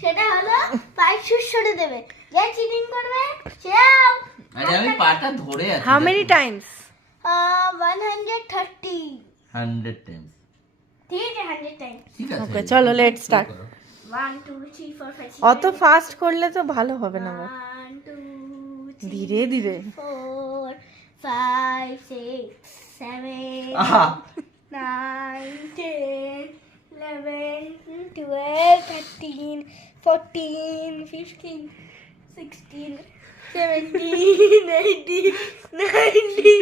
সেটা হলো পায়ে সুসরে দেবে। যে চিটিং করবে সেও। আরে আমি পাটা ধরে আছি। How many Times? 130। 100 টাইমস। ঠিক আছে 100 টাইম। ঠিক আছে। ওকে চলো লেটস স্টার্ট। 1 2 3 4 5 6 অত ফাস্ট করলে তো ভালো হবে না গো। 1 2 3 ধীরে ধীরে। 4 5 6 7 আহা 9 10 11 12 13 14 15 16 17 18 19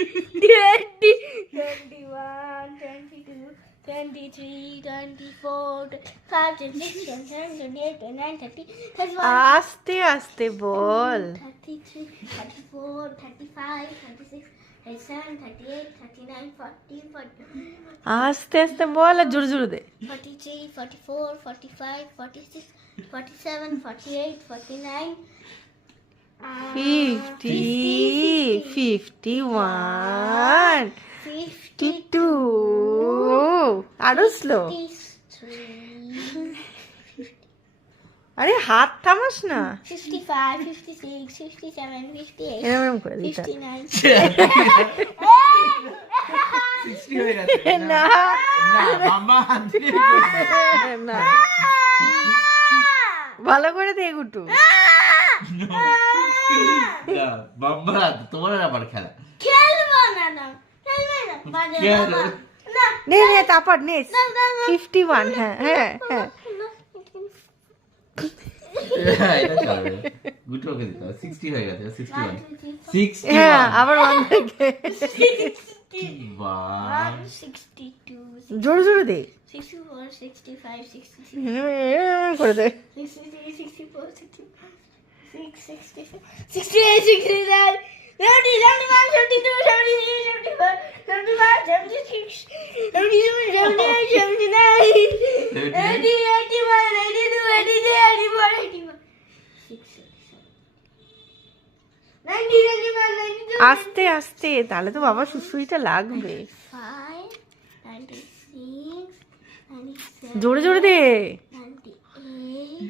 20 21 22 23 24 25 26 27 28 29 30 31 আস্তে আস্তে বল। 33 34 35 36 37 38 39 40 41 আস্তে আস্তে বল আর জোরে জোরে দে। 43 44 45 46 47 48 49 50 51 52 আরো স্লো। 53 আরে হাত থামাস না। 55 56 57 58 এরকম করে দিতে 59 60 হয়ে গেছে। না না মামা আনতে না ভালো করে দে গুটু। না মাম্মা তোমার আর আমার খেলা। খেলবো না না খেলবে না বাজে কেন? বাবা। না নে নে তারপর নে না না 51 হ্যাঁ হ্যাঁ হ্যাঁ এটা চলবে। গুড ওকে দিতে হবে। 60 হয়ে গেছে। 61 হ্যাঁ 61 আবার ওয়ান থেকে 61 62 জোরে জোরে দে 64 65 66 এরকম করে দে 63 64 66 68 69 70 71 72 73 74 75 76 77 78 79 80 81 82 83 84 85 90 91 92 আস্তে আস্তে তাহলে তো বাবা সুসুইটা লাগবে। 5 96 97 জোরে জোরে দে 98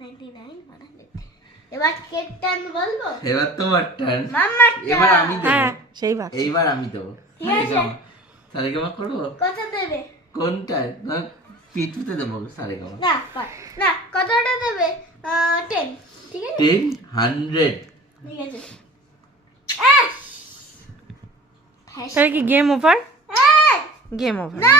99 100 এবার কেক টান বলবো এবার তোমার টার্ন। মাম্মা এবার আমি হ্যাঁ দেবো। সেই বাত। এইবার আমি দেবো। ঠিক আছে। সারেগামা করবো? কত দেবে কোনটা? না পিটুতে দেবো সারেগামা। না না কতটা দেবে 10 ঠিক আছে 10 100 ঠিক আছে তাহলে কি গেম ওভার? এই, গেম ওভার। না